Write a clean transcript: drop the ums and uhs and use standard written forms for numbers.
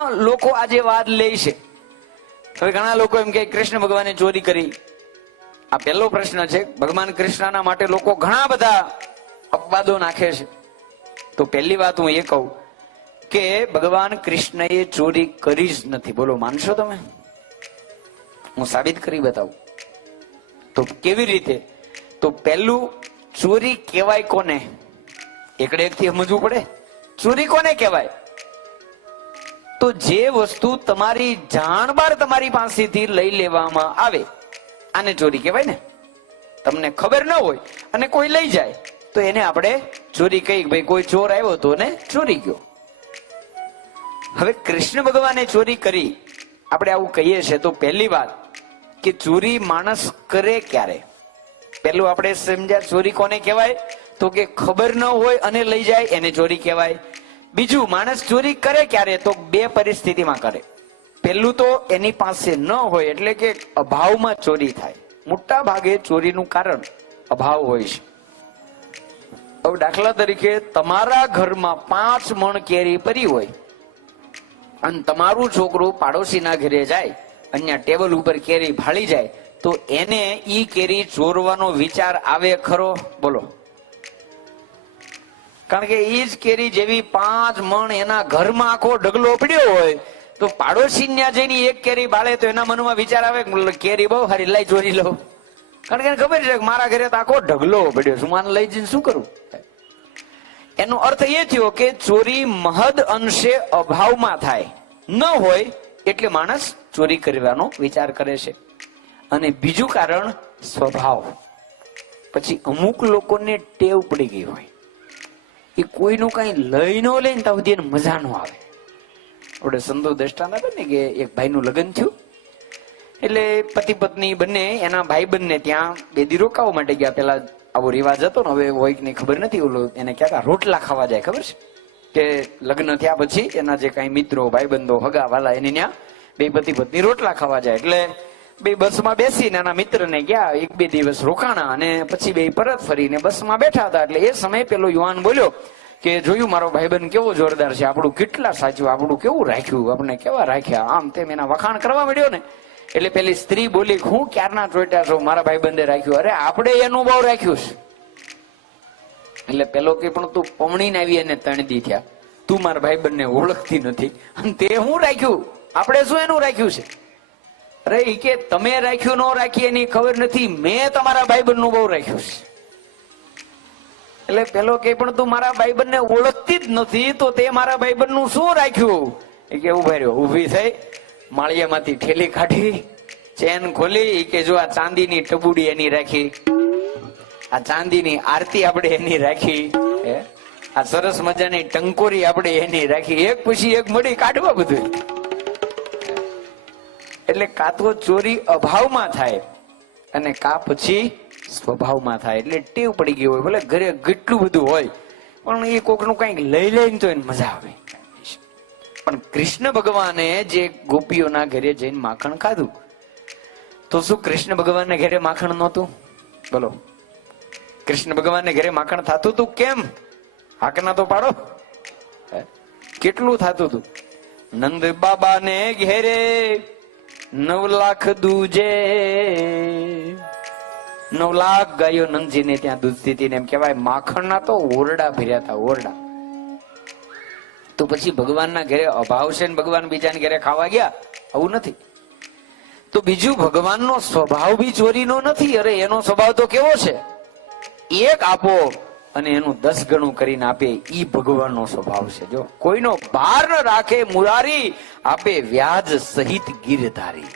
લોકો આજે વાત લે છે. હવે ઘણા લોકો એમ કે કૃષ્ણ ભગવાને ચોરી કરી. આ પહેલો પ્રશ્ન છે. ભગવાન કૃષ્ણના માટે લોકો ઘણા બધા અપવાદો નાખે છે. તો પહેલી વાત હું એ કહું કે ભગવાન કૃષ્ણએ ચોરી કરી જ નથી. બોલો, માનશો તમે? હું સાબિત કરી બતાવું. તો કેવી રીતે? તો પહેલું, ચોરી કહેવાય કોને? એકડે એકથી સમજવું પડે. ચોરી કોને કહેવાય? તો જે વસ્તુ તમારી જાણબાર તમારી પાસેથી લઈ લેવામાં આવે, આને ચોરી કહેવાય ને. તમને ખબર ન હોય અને કોઈ લઈ જાય તો એને આપણે ચોરી કહી. ભાઈ કોઈ ચોર આવ્યો તો ને ચોરી ગયો. હવે કૃષ્ણ ભગવાને ચોરી કરી, આપણે આવું કહીએ છીએ તો પહેલી વાત કે ચોરી માણસ કરે ક્યારે? પહેલું આપણે સમજ્યા ચોરી કોને કહેવાય? તો કે ખબર ન હોય અને લઈ જાય એને ચોરી કહેવાય. બીજું, માણસ ચોરી કરે ક્યારે? તો બે પરિસ્થિતિમાં કરે. પહેલું તો એની પાસે ન હોય એટલે કે અભાવમાં ચોરી થાય. મોટા ભાગે ચોરીનું કારણ અભાવ હોય છે. હવે દાખલા તરીકે તમારા ઘરમાં 5 મણ કેરી પડી હોય અને તમારું છોકરું પાડોશીના ઘરે જાય, અહીંયા ટેબલ ઉપર કેરી ફાળી જાય, તો એને ઈ કેરી ચોરવાનો વિચાર આવે ખરો? બોલો. કારણ કે ઈ જ કેરી જેવી 5 મણ એના ઘરમાં આખો ઢગલો પડ્યો હોય તો પાડોશી ત્યાં જઈને એક કેરી બાળે તો એના મનમાં વિચાર આવે કે કેરી બહુ સારી, લઈ ચોરી લઉં. કારણ કે એને ખબર છે કે મારા ઘરે તો આખો ઢગલો પડ્યો છે, હું આને લઈ જઈને શું કરું? એનો અર્થ એ થયો કે ચોરી મહદ અંશે અભાવમાં થાય. ન હોય એટલે માણસ ચોરી કરવાનો વિચાર કરે છે. અને બીજું કારણ સ્વભાવ. પછી અમુક લોકોને ટેવ પડી ગઈ હોય, એ કોઈનું કઈ લઈ ન લે ને ત્યાં સુધી એને મજા ન આવે. આપણે સંતો દ્રષ્ટાંત આપે ને કે એક ભાઈનું લગ્ન થયું એટલે પતિ પત્ની બંને એના ભાઈબંધને ત્યાં 2 દી રોકાવા માટે ગયા. પેલા આવો રિવાજ હતો ને, હવે હોય કે નહીં ખબર નથી. ઓલો એને ક્યાં રોટલા ખાવા જાય ખબર છે કે લગ્ન થયા પછી એના જે કઈ મિત્રો, ભાઈબંધો, હગા વાલા એને ત્યાં 2 પતિ પત્ની રોટલા ખાવા જાય. એટલે 2 બસમાં બેસીને એના મિત્રને ગયા, 1-2 દિવસ રોકાણા અને પછી 2 પરત ફરીને બસમાં બેઠા હતા. એટલે એ સમયે પેલો યુવાન બોલ્યો કે જોયું મારો ભાઈબંધ કેવો જોરદાર છે, આપણું કેટલા સાચું, આપણું કેવું રાખ્યું, આપણે કેવા રાખ્યા, આમ તેમ એના વખાણ કરવા માંડ્યો ને. એટલે પેલી સ્ત્રી બોલી, હું ક્યારના ચોટ્યા છો, મારા ભાઈબંધે રાખ્યું. અરે આપણે એનું બહુ રાખ્યું છે. એટલે પેલો કે પણ તું પમણીને આવી અને 3 દી થયા, તું મારા ભાઈબંધને ઓળખતી નથી અને તે હું રાખ્યું, આપણે શું એનું રાખ્યું છે? અરે ઈ કે તમે રાખ્યું ન રાખી એની ખબર નથી, મેં તમારા ભાઈબંધનું બહુ રાખ્યું છે. એટલે પેલો કે પણ તું મારા ભાઈબંધને ઓળખતી જ નથી તો તે મારા ભાઈબંધનું શું રાખ્યું? એ કે ઉભા રહ્યો. ઊભી થઈ, માળિયામાંથી ઠેલી કાઢી, ચેન ખોલી, કે જો આ ચાંદીની ટબુડી એની રાખી, આ ચાંદીની આરતી આપણે એની રાખી, આ સરસ મજાની ટંકોરી આપણે એની રાખી. એક પછી એક મળી કાઢવા બધું. એટલે કાં તો ચોરી અભાવમાં થાય અને કાં પછી સ્વભાવમાં થાય. એટલે ટેવ પડી ગઈ હોય, ભલે ઘરે કેટલું બધું હોય પણ એ કોકનું કઈક લઈ લઈને તો એને મજા આવે. પણ કૃષ્ણ ભગવાને જે ગોપીઓના ઘરે જઈને માખણ ખાધું, તો શું કૃષ્ણ ભગવાનને ઘરે માખણ નહોતું? બોલો, કૃષ્ણ ભગવાનને ઘરે માખણ થતું હતું? કેમ? હાકના તો પાડો. કેટલું થતું હતું? નંદ બાબાને ઘેરે 9 લાખ દૂજે, 9 લાખ ગાયો નંદજીને ત્યાં દૂધતી હતી. એમ કહેવાય માખણના તો ઓરડા ભર્યા હતા, ઓરડા. તો પછી ભગવાનના ઘરે અભાવ છે ને ભગવાન બીજાને ઘરે ખાવા ગયા? આવું નથી. તો બીજું, ભગવાનનો સ્વભાવ બી ચોરીનો નથી. અરે એનો સ્વભાવ તો કેવો છે? એક આપો અને એનું 10 ગણું કરીને આપે, ઈ ભગવાનનો સ્વભાવ છે. જો કોઈનો ભાર ન રાખે, મુરારી આપે વ્યાજ સહિત ગીરધારી.